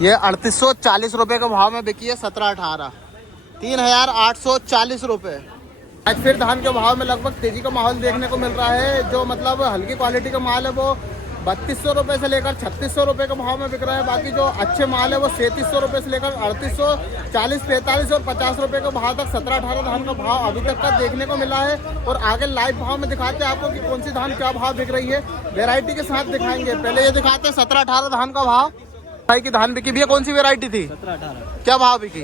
ये 3840 रुपए के भाव में बिकी है 17-18, 3840 रुपए। आज फिर धान के भाव में लगभग तेजी का माहौल देखने को मिल रहा है। जो मतलब हल्की क्वालिटी का माल है वो 3200 रुपये से लेकर 3600 रुपये के भाव में बिक रहा है। बाकी जो अच्छे माल है वो 3700 रुपये से लेकर 3840, 45 और 50 रुपये के भाव तक 17-18 धान का भाव अभी तक का देखने को मिला है। और आगे लाइव भाव में दिखाते हैं आपको कि कौन सी धान क्या भाव बिक रही है, वेरायटी के साथ दिखाएंगे। पहले ये दिखाते हैं 17-18 धान का भाव। भाई की धान बिकी, भैया कौन सी वेरायटी थी? 17-18 क्या भाव बिकी?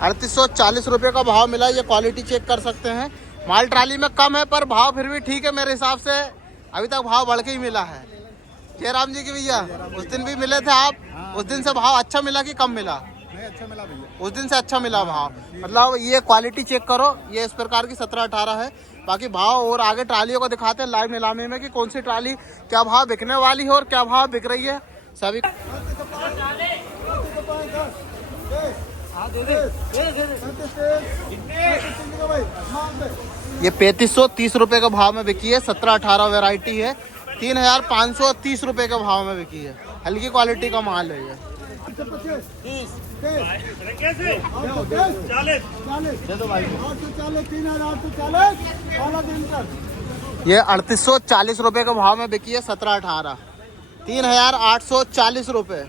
3840 रुपये का भाव मिला। ये क्वालिटी चेक कर सकते हैं। माल ट्राली में कम है पर भाव फिर भी ठीक है मेरे हिसाब से। अभी तक भाव बढ़ के ही मिला है। जय राम जी की भैया, उस दिन भी मिले थे आप, उस दिन से भाव अच्छा मिला कि कम मिला? नहीं, अच्छा मिला भैया, उस दिन से अच्छा मिला भाव। मतलब ये क्वालिटी चेक करो, ये इस प्रकार की 17-18 है। बाकी भाव और आगे ट्रालियों को दिखाते हैं लाइव नीलामी में कि कौन सी ट्राली क्या भाव बिकने वाली है और क्या भाव बिक रही है सभी। ये 3530 रुपए का भाव में बिकी है, 17-18 वेराइटी है, 3530 रुपए के भाव में बिकी है। हल्की क्वालिटी का माल है ये। ये 3840 रुपए के भाव में बिकी है 17-18, 3840 रुपए।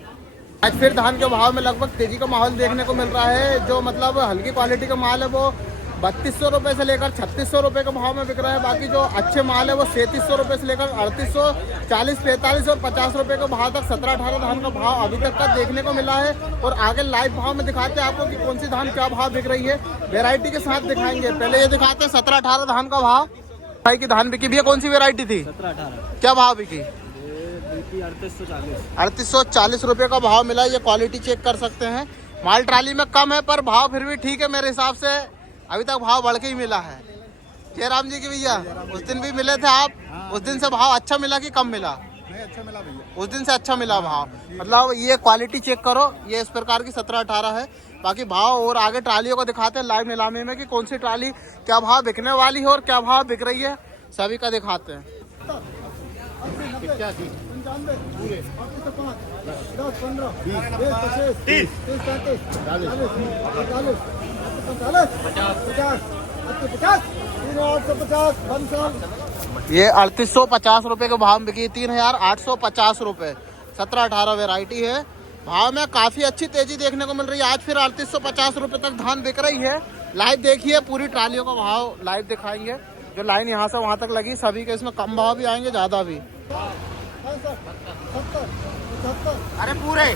आज फिर धान के भाव में लगभग तेजी का माहौल देखने को मिल रहा है। जो मतलब हल्की क्वालिटी का माल है वो 3200 रुपये से लेकर 3600 रुपये के भाव में बिक रहा है। बाकी जो अच्छे माल है वो 3700 रुपये से लेकर 3840, 45 और 50 रुपये के भाव तक 17-18 धान का भाव अभी तक का देखने को मिला है। और आगे लाइव भाव में दिखाते हैं आपको कि कौन सी धान क्या भाव बिक रही है, वेरायटी के साथ दिखाएंगे। पहले ये दिखाते हैं 17-18 धान का भाव। भाई की धान बिकी, भैया कौन सी वेरायटी थी? 17-18 क्या भाव बिकी? 3840 रुपये का भाव मिला। ये क्वालिटी चेक कर सकते हैं। माल ट्राली में कम है पर भाव फिर भी ठीक है मेरे हिसाब से। अभी तक भाव बढ़ के ही मिला है। जय राम जी की भैया, उस दिन भी मिले थे आप, उस दिन से भाव अच्छा मिला कि कम मिला? नहीं, अच्छा मिला भैया, उस दिन से अच्छा मिला भाव। मतलब ये क्वालिटी चेक करो, ये इस प्रकार की 17-18 है। बाकी भाव और आगे ट्रालियों को दिखाते हैं लाइव नीलामी में कि कौन सी ट्राली क्या भाव बिकने वाली है और क्या भाव बिक रही है सभी का दिखाते हैं। 3850 रुपए के भाव में बिकी, 3850 रुपए, 17-18 वेराइटी है। भाव में काफी अच्छी तेजी देखने को मिल रही है। आज फिर 3850 रुपए तक धान बिक रही है। लाइव देखिए, पूरी ट्रालियों का भाव लाइव दिखाएंगे। जो लाइन यहाँ से वहाँ तक लगी सभी के इसमें कम भाव भी आएंगे, ज्यादा भी। अरे पूरे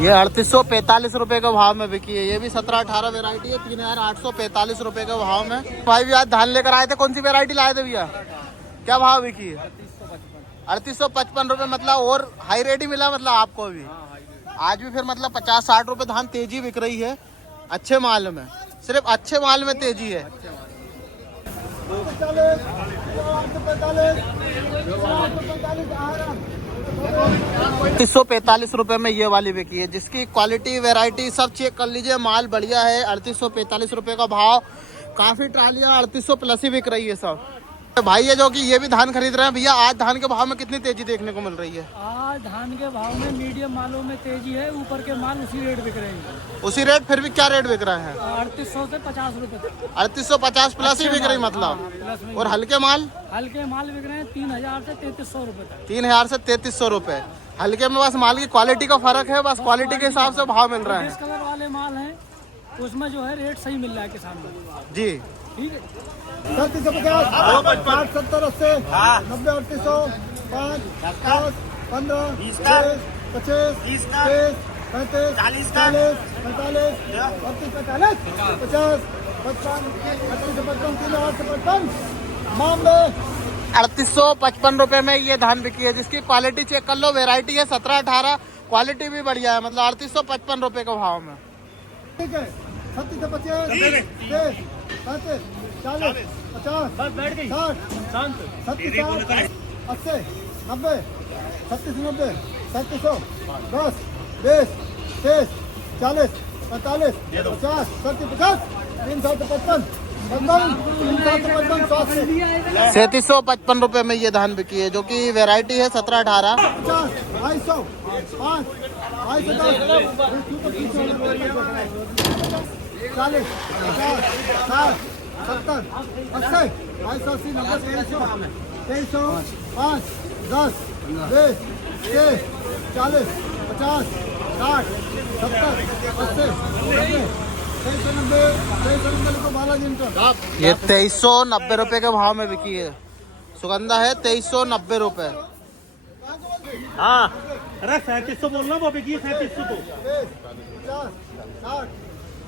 3845 रुपए के भाव में बिकी है। ये भी 17-18 वेराइटी है, 3845 रुपए के भाव में। भाई भी आज धान लेकर आए थे, कौन सी वेराइटी लाए थे भैया? क्या भाव बिकी है? 3855 रुपए। मतलब और हाई रेट ही मिला मतलब आपको भी। आज भी फिर मतलब 50-60 रुपए धान तेजी बिक रही है अच्छे माल में। सिर्फ अच्छे माल में तेजी है। 3845 रुपए में ये वाली बिकी है, जिसकी क्वालिटी वैरायटी सब चेक कर लीजिए। माल बढ़िया है। 3845 रुपए का भाव। काफी ट्रालियां 3800 प्लस ही बिक रही है सब। भाई है जो कि ये भी धान खरीद रहे हैं। भैया आज धान के भाव में कितनी तेजी देखने को मिल रही है? आज धान के भाव में मीडियम मालों में तेजी है, ऊपर के माल उसी रेट बिक रहे हैं। उसी रेट? फिर भी क्या रेट बिक रहे हैं? 3800 से 50 रुपए तक। 3850 प्लस ही बिक रही मतलब। और हल्के माल? हल्के माल बिक रहे हैं 3000 से 3300 रुपए तक। 3000 से 3300 रुपए। हल्के में बस माल की क्वालिटी का फर्क है, बस क्वालिटी के हिसाब से भाव मिल रहा है। कलर वाले माल है उसमें जो है रेट सही मिल रहा है किसान को। जी ठीक है। 3750, 60, 70, 80, 90, 3800, 5, 10, 15, 20, 25, 30, 35, 40, 45, 45, 45, 50, 55, 3855, 3855 रुपए में ये धान बिकी है, जिसकी क्वालिटी चेक कर लो। वेराइटी है 17-18, क्वालिटी भी बढ़िया है। मतलब 3855 रुपए के भाव में। ठीक है। 36 से 50, 30, 35, 40, 50, 60, 70, 80, 90, 3690, 3700, 10, 20, 30, 40, 45, 50, 50, 355 355 3755 रुपए में ये धान बिकी है, जो कि वैरायटी है 17-18। 50 250 5 40 50 60 70 80 200 80 90 ये 2390 रुपए के भाव में बिकी है। सुगंधा है 2390 रुपए। हाँ, अरे 3700 बोलना वो बिकी 3700 तो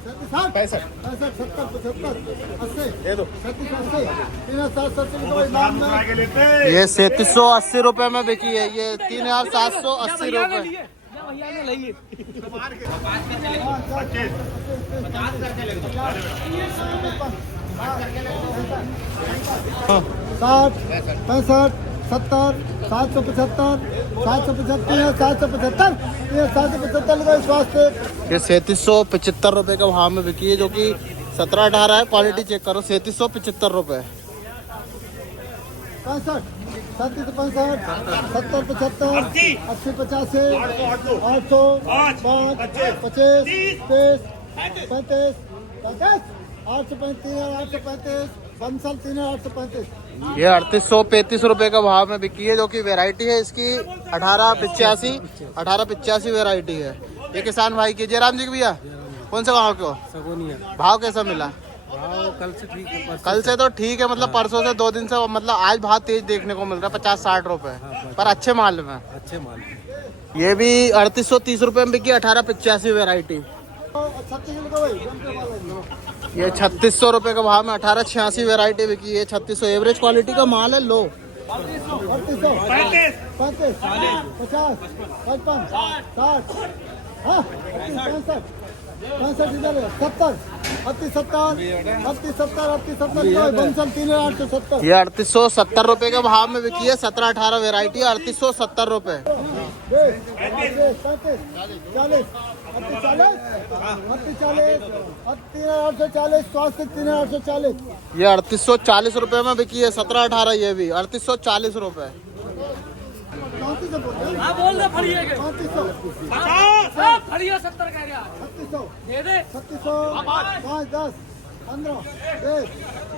65 70 75 80 दे दो 3780 ये 3780 रुपए में बिकी है। ये 3780 रुपए। भैया ने लइए 60 65 70 775 775 775 लगाओ स्वास्थ्य। ये 3775 रुपए के भाव में बिकी है, जो कि 17-18 है। क्वालिटी चेक करो, 3775 रुपए। 65 37 65 70 75 80 85 800 5 25 30 35 35 835 835 55 3835। ये 3835 रुपए का भाव में बिकी है, जो कि वैरायटी है इसकी 1885 वैरायटी है। ये किसान भाई की जयराम जी की भैया कौन से गाँव के हो? सगुनिया भाव कैसा मिला? भाव कल से ठीक है। कल से तो ठीक है, मतलब परसों से 2 दिन से मतलब आज भाव तेज देखने को मिल रहा है 50-60 रुपए, पर अच्छे माल में। अच्छे माल ये भी 3830 रुपए में बिकी 1885 वैरायटी। ये 3600 रुपए के भाव में 1886 वैरायटी बिकी है। 3600 एवरेज क्वालिटी का माल है। लो 35 50 55 60 65 70 3870 ये 3870 रुपए के भाव में बिकी है। 17-18 वैरायटी 3870 रुपए। 3840 ये 3840 रुपए में बिकी है। 17-18 ये भी 3840 रुपए। हाँ बोल दे फड़िए के 3500 फड़िए 70 कह रहा 3600 दे दे 3600 5 10 15 20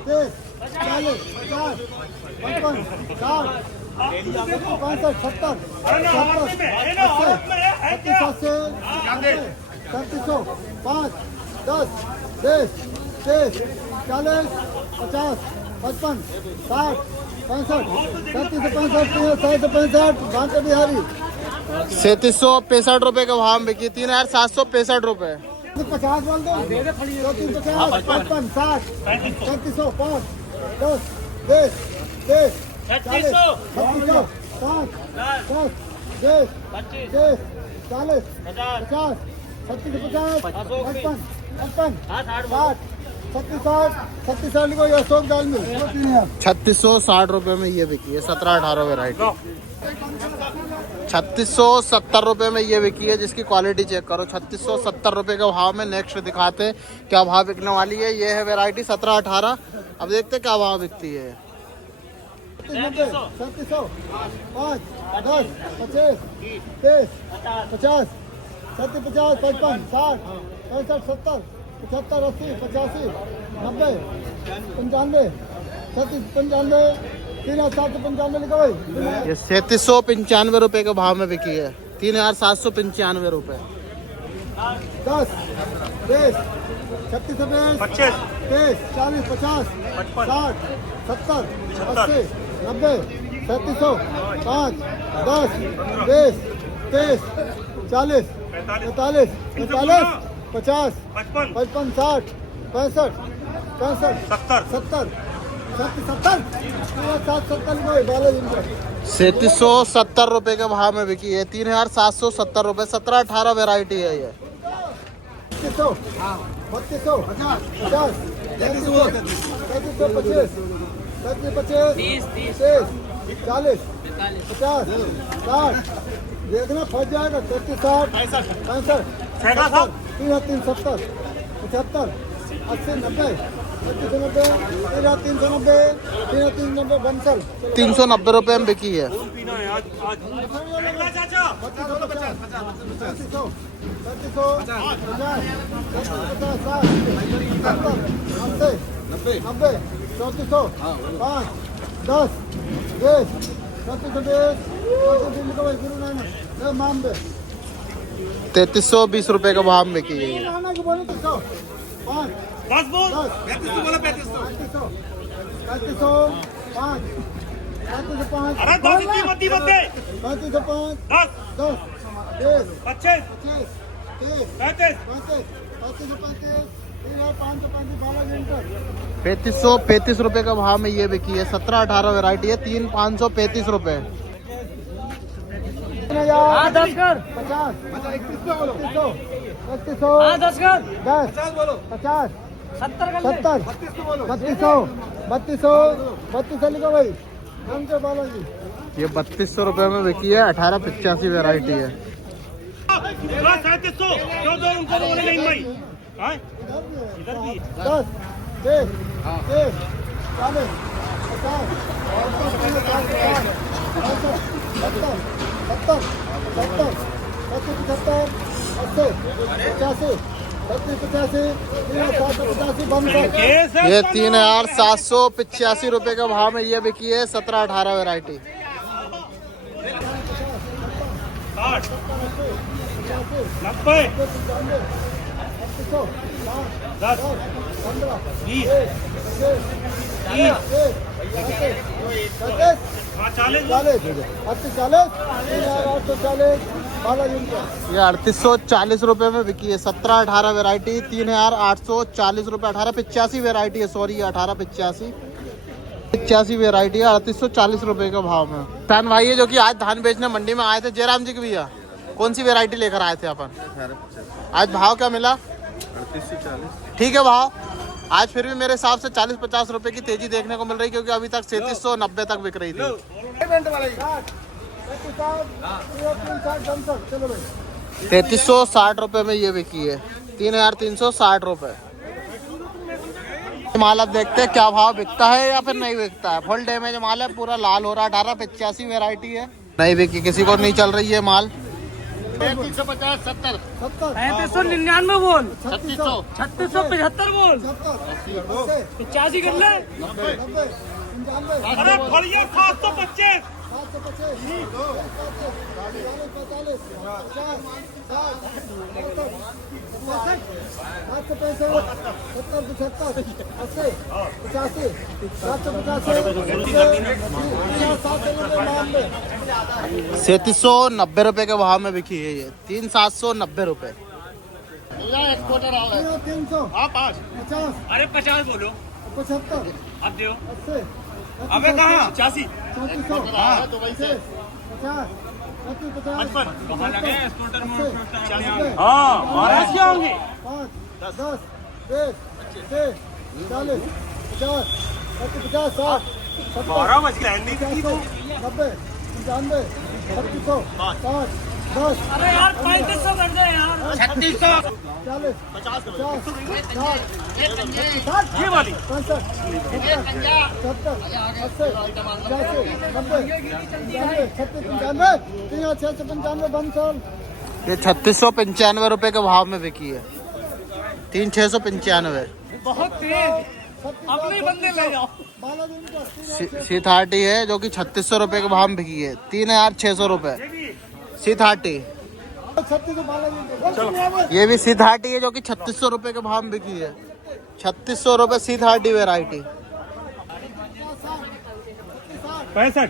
30 40 50 55 60 65 70 3700 5 10 20 30 40 50 55 60 65 35 बिहारी 3765 रुपए के भाव में बिकी 3765 रुपए। 50 बोल दो 250 55 60 3500 5 10 20 30 40 3500 5 10 20 30 40 50 36 50 55 55 60 को अशोक दाल में 3660 रुपए में ये बिकी है। 17-18 वैरायटी 3670 रुपए में ये बिकी है, जिसकी क्वालिटी चेक करो। 3670 रुपए के भाव में। नेक्स्ट दिखाते क्या भाव बिकने वाली है। ये है वैरायटी 17-18। अब देखते क्या भाव बिकती है। 3700 5 10 25 30 50 70 50 55 60 65 70 75 80 85 90 95 37 95 3795 लिखो भाई। ये 3795 रुपए के भाव में बिकी है। 3795 रुपए। 10 20 36 25 30 40 50 60 70 80 90 3700 5 10 20 30 40 45 50 55 60 65 70 3770 रुपए के भाव में बिकी है। 3770 रुपए। 17-18 वैरायटी है ये। 3200 3200 50 35 30 40 50 60 देखना फंस जाएगा। 36 60 65 65 370 75 80 90 390 390 390 बंसल 390 रुपए में बिकी है। मामले 3320 रुपए का भाव में बिकी है ये। 10 बोल 35 अरे 10 इतनी मत दे 10 25 35 3535 रुपए का भाव में ये बिकी है। 17-18 वैरायटी है। 3535 रुपए। 10 कर 50 10 कर 50 70 कर 70 3200 लिखो भाई हम से बालाजी ये 3200 रुपए में बिकी है। 1885 वैरायटी है। 3700 क्यों दो उनको बोले नहीं भाई हाँ इधर भी 10 20 30 40 ये 3785 रुपए का भाव में ये बिकी है। 17-18 वैरायटी। 60 90 10 20 हाँ 40 ये 3840 रुपए में बिकी है। 17-18 वैरायटी। 3840 रुपए। 1885 वैरायटी है। सॉरी 1885 वैरायटी है। 3840 रुपए का भाव में। किसान भाई है जो कि आज धान बेचने मंडी में आए थे। जयराम जी के भैया कौन सी वैरायटी लेकर आए थे अपन? आज भाव क्या मिला? 3840। ठीक है भाव। आज फिर भी मेरे हिसाब से 40-50 रुपए की तेजी देखने को मिल रही, क्योंकि अभी तक 3790 तक बिक रही थी। 3360 रुपए में ये बिकी है। 3360 रुपए। माल अब देखते हैं क्या भाव बिकता है या फिर नहीं बिकता है। फुल डैमेज माल है, पूरा लाल हो रहा है। 1885 वैरायटी है। नहीं बिकी, किसी को नहीं चल रही है माल। 350 70 3599 बोल 3675 बोल 85 कर ले अरे बढ़िया 725 3790 रुपए के भाव में बिकी है ये। 3790 रुपए। एक्सपोर्टर आओ 300 हाँ 5 50 अरे 50 बोलो 75 अब दो 80 अबे कहाँ 85 3400 हाँ 50 50 कहाँ लगे एक्सपोर्टर में हाँ हाँ महाराष्ट्र आओगे 5 10 20 30 40 50 50 60 12 बज गए नहीं 90 95 3600 5 10 अरे यार 3500 कर दो यार 3600 40 50 60 ये वाली 65 70 80 85 90 695 बंसल ये 3695 रुपए के भाव में बिकी है। 3695। बहुत तेज अपने बंदे ले जाओ C30 है जो कि 3600 रुपए के भाव में बिकी है। 3600 रुपए C30। ये भी C30 है जो कि 3600 रुपए के भाव में बिकी है। 3600 रुपए C30 वैरायटी। 65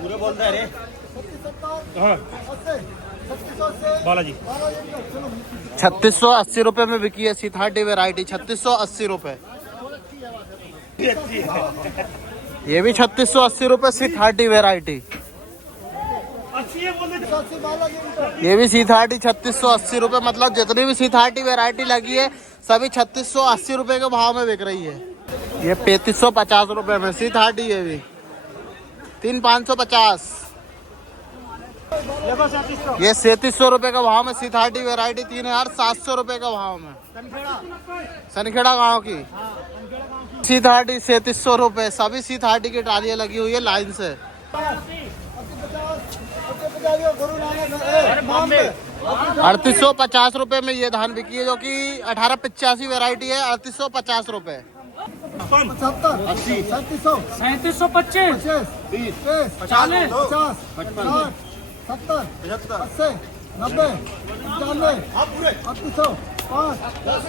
पूरे बोलते हैं रे हाँ बालाजी 3680 रुपए में बिकी है C30 वैरायटी। 3680 रुपए। ये भी 3680 रुपए C30 वैरायटी। ये भी C30 3680 रुपए। मतलब जितनी भी C30 वैरायटी लगी है सभी 3680 रुपए के भाव में बिक रही है। ये 3550 रुपए में C30। ये भी 3550। ये 3700 रुपए का भाव में C30 वैरायटी 3700 रुपए का भाव में सनखेड़ा गांव की C30 3700 रुपए। सभी C30 की ट्रालियां लगी हुई है लाइन से। 3850 रुपए में ये धान बिकी है जो कि 1885 वैरायटी है। 3850 रुपए। 3725 40 70 80 90 95 3800 5 10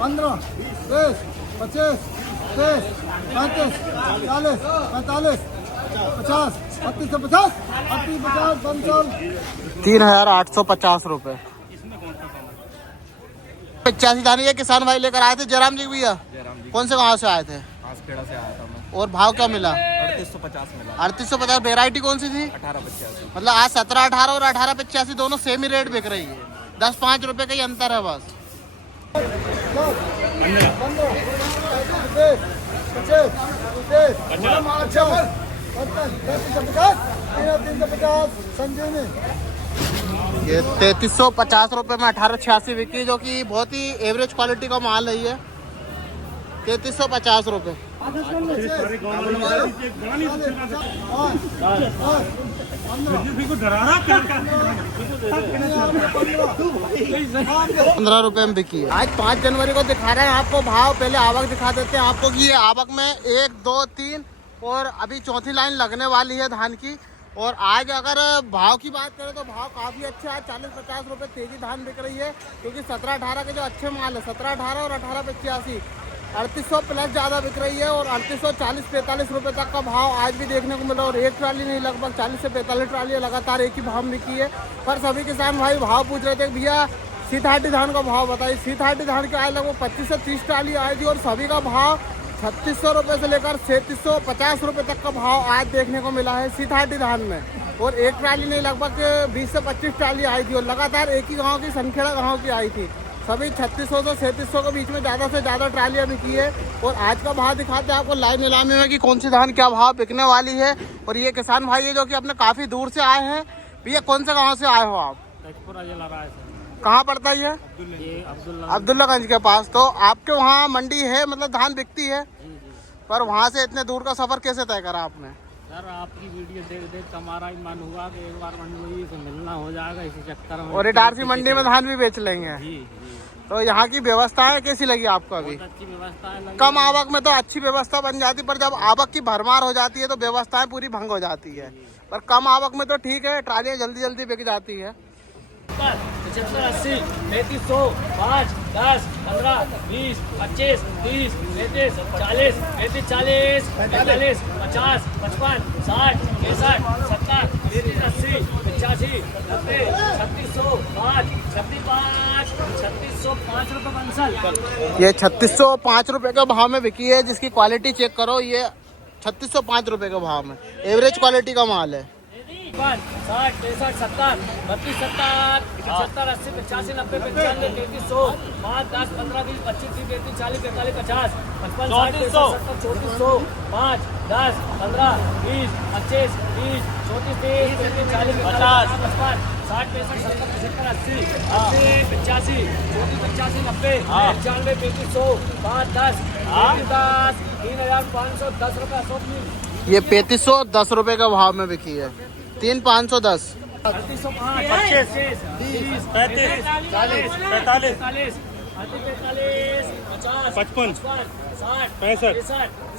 15 20 25 30 35 40 45 50 3850 3850 3850 रुपए। 85 दाने ये किसान भाई लेकर आए थे जयराम जी भैया। कौन से गांव से आए थे? खेड़ा से आया था मैं। और भाव क्या मिला? 3850 मिला। 3850। वैरायटी कौन सी थी? 1885। मतलब आज 1718 और 1885 दोनों सेम ही रेट बिक रही है। 10-5 रुपए का ही अंतर है बस। 350 संजीवनी ये 3350 रुपए में 1886 बिकी जो कि बहुत ही एवरेज क्वालिटी का माल है ये। 3350 रुपए। ₹15 में बिकी है। आज 5 जनवरी को दिखा रहे हैं आपको भाव। पहले आवक दिखा देते हैं आपको कि ये आवक में 1 2 3 और अभी चौथी लाइन लगने वाली है धान की। और आज अगर भाव की बात करें तो भाव काफ़ी अच्छा है। 40-50 रुपए तेजी धान बिक रही है क्योंकि 17-18 के जो अच्छे माल है 17-18 और 1885 3800 प्लस ज़्यादा बिक रही है। और 3840-45 रुपए तक का भाव आज भी देखने को मिला। और एक ट्राली नहीं लगभग 40 से 45 ट्रालियाँ लगातार एक ही भाव में बिकी है। पर सभी किसान भाई भाव पूछ रहे थे भैया C30 धान का भाव बताइए। C30 धान के आए लगभग 25 से 30 ट्राली आई थी और सभी का भाव 3600 रुपये से लेकर 3750 रुपये तक का भाव आज देखने को मिला है C30 धान में। और एक ट्राली नहीं लगभग 20 से 25 ट्राली आई थी और लगातार एक ही गांव की सनखेड़ा गांव की आई थी। सभी 3600 से 3700 के बीच में ज़्यादा से ज़्यादा ट्रालियाँ बिकी है। और आज का भाव दिखाते हैं आपको लाइव नीलामी में कि कौन सी धान क्या भाव बिकने वाली है। और ये किसान भाई है जो कि अपने काफ़ी दूर से आए हैं। भैया कौन से गाँव से आए हो आप? कहाँ पड़ता है ये? अब्दुल्लागंज के पास। तो आपके वहाँ मंडी है मतलब धान बिकती है? पर वहाँ से इतने दूर का सफर कैसे तय करा आपने? सर आपकी वीडियो देख हमारा ही मन हुआ कि एक बार मंडी से मिलना हो जाएगा इसी चक्कर में। और इटारसी मंडी में धान भी बेच लेंगे। तो यहाँ की व्यवस्थाएं कैसी लगी आपको? अभी अच्छी व्यवस्था है। कम आवक में तो अच्छी व्यवस्था बन जाती, पर जब आवक की भरमार हो जाती है तो व्यवस्थाएं पूरी भंग हो जाती है। पर कम आवक में तो ठीक है, ट्रालियाँ जल्दी जल्दी बिक जाती है। 75 80 3300 5 10 15 20 25 30 33 40 35 40 45 50 55 60 65 70 33 80 85 90 3605 3605 3605 रुपये बंसल। ये 3605 रुपए के भाव में बिकी है। जिसकी क्वालिटी चेक करो, ये 3605 रुपए के भाव में एवरेज क्वालिटी का माल है। 60 65 70 32 70 75 80 85 90 95 3300 5 10 15 20 25 30 33 40 45 50 55 60 3400 5 10 15 20 25 30 34 30 40 50 55 60 65 70 75 80 80 85 34 85 90 95 3300 5 10 10 3510 रुपये अशोक। ये 3510 रुपए का भाव में बिकी है। 3510 35 30 35 40 45 45 55 60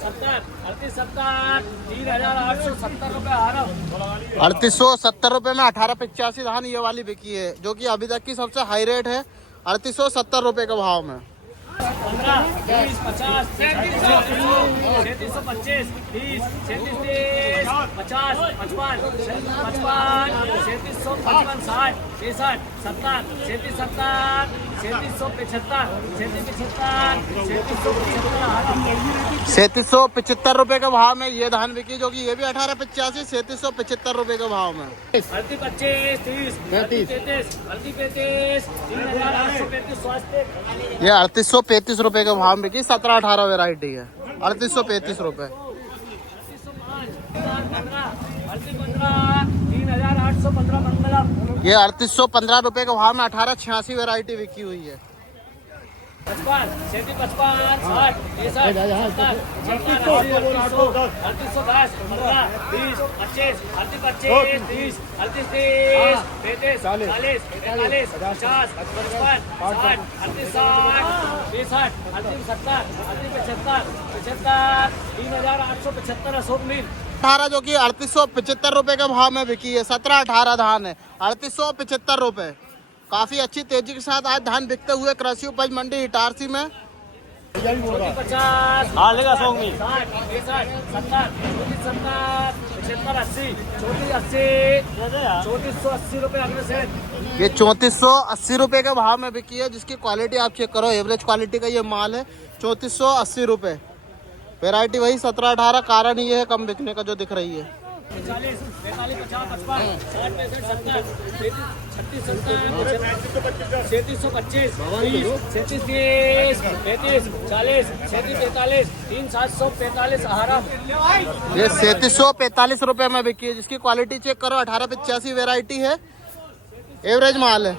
65 70 38 3870 रुपये आ रहा हूँ। 3870 रुपए में 1885 धान ये वाली बिकी है जो कि अभी तक की सबसे हाई रेट है। 3870 रुपए के भाव में 15 20 50 3325 30 33 50 55 55 3355 60 63 70 33 70 3375 3775 रुपए के भाव में ये धान बिकी जो कि ये भी 1885 3775 रुपए के भाव में। 25 30 35 35 ये 3835 रुपए के भाव में बिकी। 17-18 वेराइटी है। 3835 रुपए। 3008 3815 मंगलम। ये 3815 रुपए के भाव में 1886 वैरायटी बिकी हुई है। 55 55 60 63 70 3810 3810 15 20 25 25 30 38 30 35 40 45 50 55 60 65 70 75 3875 अशोक मील। 18 जो कि 3875 रुपए के भाव में बिकी है। 17-18 धान है 3875 रुपए। काफी अच्छी तेजी के साथ आज धान बिकते हुए कृषि उपज मंडी इटारसी में। 50 हाँ लेगा 100 में 60 65 70 75 80 3480 रुपए अगले से। ये 3480 रुपए के भाव में बिकी है, जिसकी क्वालिटी आप चेक करो, एवरेज क्वालिटी का ये माल है। 3480 रुपए। वैरायटी वही 17-18, कारण ये है कम बिकने का जो दिख रही है। 40 45 50 55 60 65 70 36 37 3725 37 30 35 40 37 45 3745 आहारा। ये 3745 रुपए में बिकी है, जिसकी क्वालिटी चेक करो। 1885 वैरायटी है, एवरेज माल है।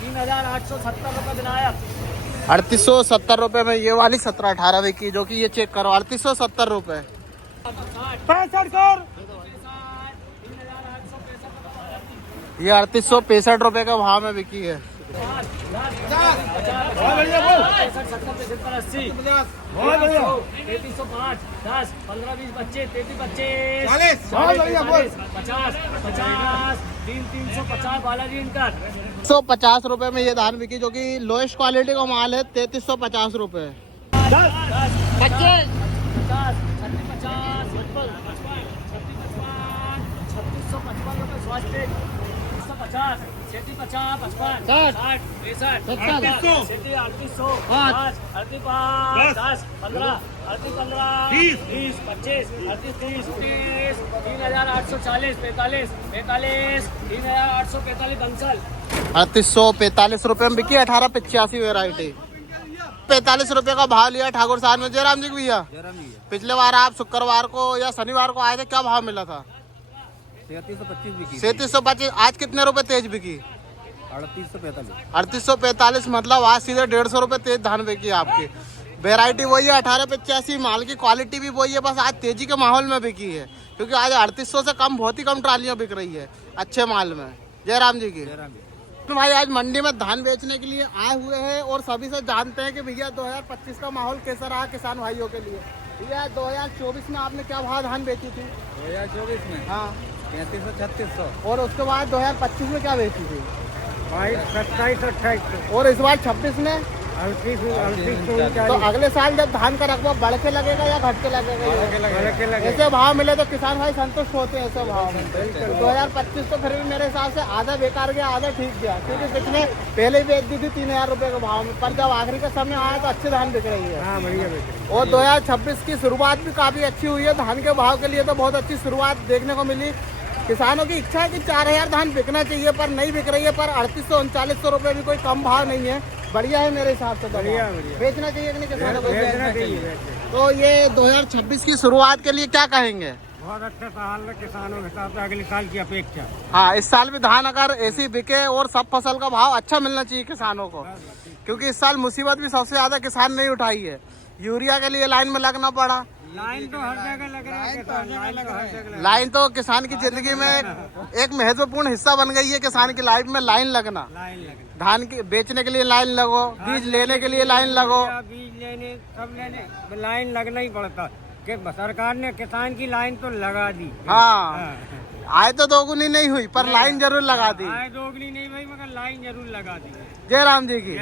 3870 रुपए विनायक। 3870 रुपए में ये वाली 17-18 बिकी, जो कि ये चेक करो 3870 रुपए। 65 कर। ये 3865 रुपए के भाव में बिकी है। 350 बालाजी इनकर। 150 रुपए में ये धान बिकी, जो कि लोएस्ट क्वालिटी का माल है। 3350 रुपए। 50 3845 रुपए में बिकी। 1885 वैरायटी। 45 रुपए का भाव लिया ठाकुर साहब में। जयराम जी भैया, पिछले बार आप शुक्रवार को या शनिवार को आए थे, क्या भाव मिला था? 3725। आज कितने रुपए तेज बिकी? 3845। मतलब आज सीधे 150 रुपए तेज धान बिकी आपकी। वैरायटी वही है 1885, माल की क्वालिटी भी वही है, बस आज तेजी के माहौल में बिकी है, क्योंकि आज 3800 से कम, बहुत ही कम ट्रालियां बिक रही है अच्छे माल में। जयराम जी की तो भाई आज मंडी में धान बेचने के लिए आए हुए हैं, और सभी से जानते हैं कि भैया 2025 का माहौल कैसा रहा किसान भाइयों के लिए। भैया 2024 में आपने क्या भाव धान बेची थी? 2024 में हाँ 3500-3600। और उसके बाद 2025 में क्या बेची थी? 27-28। और इस बार 26 में 38 तो अगले साल जब धान का रकबा बढ़ के लगेगा या घट के लगेगा? ऐसे भाव मिले तो किसान भाई संतुष्ट होते हैं ऐसे भाव में। 2025 तो फिर भी मेरे हिसाब से आधा बेकार गया, आधा ठीक गया, क्योंकि पिछले पहले ही बेच दी थी 3000 रुपए के भाव में, पर जब आखिरी का समय आया तो अच्छी धान बिक रही है। और 2026 की शुरुआत भी काफी अच्छी हुई है धान के भाव के लिए, तो बहुत अच्छी शुरुआत देखने को मिली। किसानों की इच्छा है कि 4000 धान बिकना चाहिए, पर नहीं बिक रही है। पर 3800-3900 रुपए भी कोई कम भाव नहीं है, बढ़िया है मेरे हिसाब से। तो बेचना चाहिए कि नहीं किसानों को? बेचना चाहिए। तो ये 2026 की शुरुआत के लिए क्या कहेंगे? बहुत अच्छा साल है किसानों के साथ, अगले साल की अपेक्षा। हाँ, इस साल भी धान अगर ऐसी बिके और सब फसल का भाव अच्छा मिलना चाहिए किसानों को, क्योंकि इस साल मुसीबत भी सबसे ज्यादा किसान ने उठाई है। यूरिया के लिए लाइन में लगना पड़ा। लाइन तो हर जगह लग रहा है। लाइन तो किसान की जिंदगी में एक महत्वपूर्ण हिस्सा बन गई है। किसान की लाइफ में लाइन लगना, धान की बेचने के लिए लाइन लगो, बीज लेने के लिए लाइन लगो, बीज लेने सब लेने लाइन लगना ही पड़ता कि सरकार ने किसान की लाइन तो लगा दी। हाँ, आय तो दोगुनी नहीं हुई, पर लाइन जरूर लगा दी। आय दोगुनी नहीं भाई, मगर लाइन जरूर लगा दी। जयराम जी की।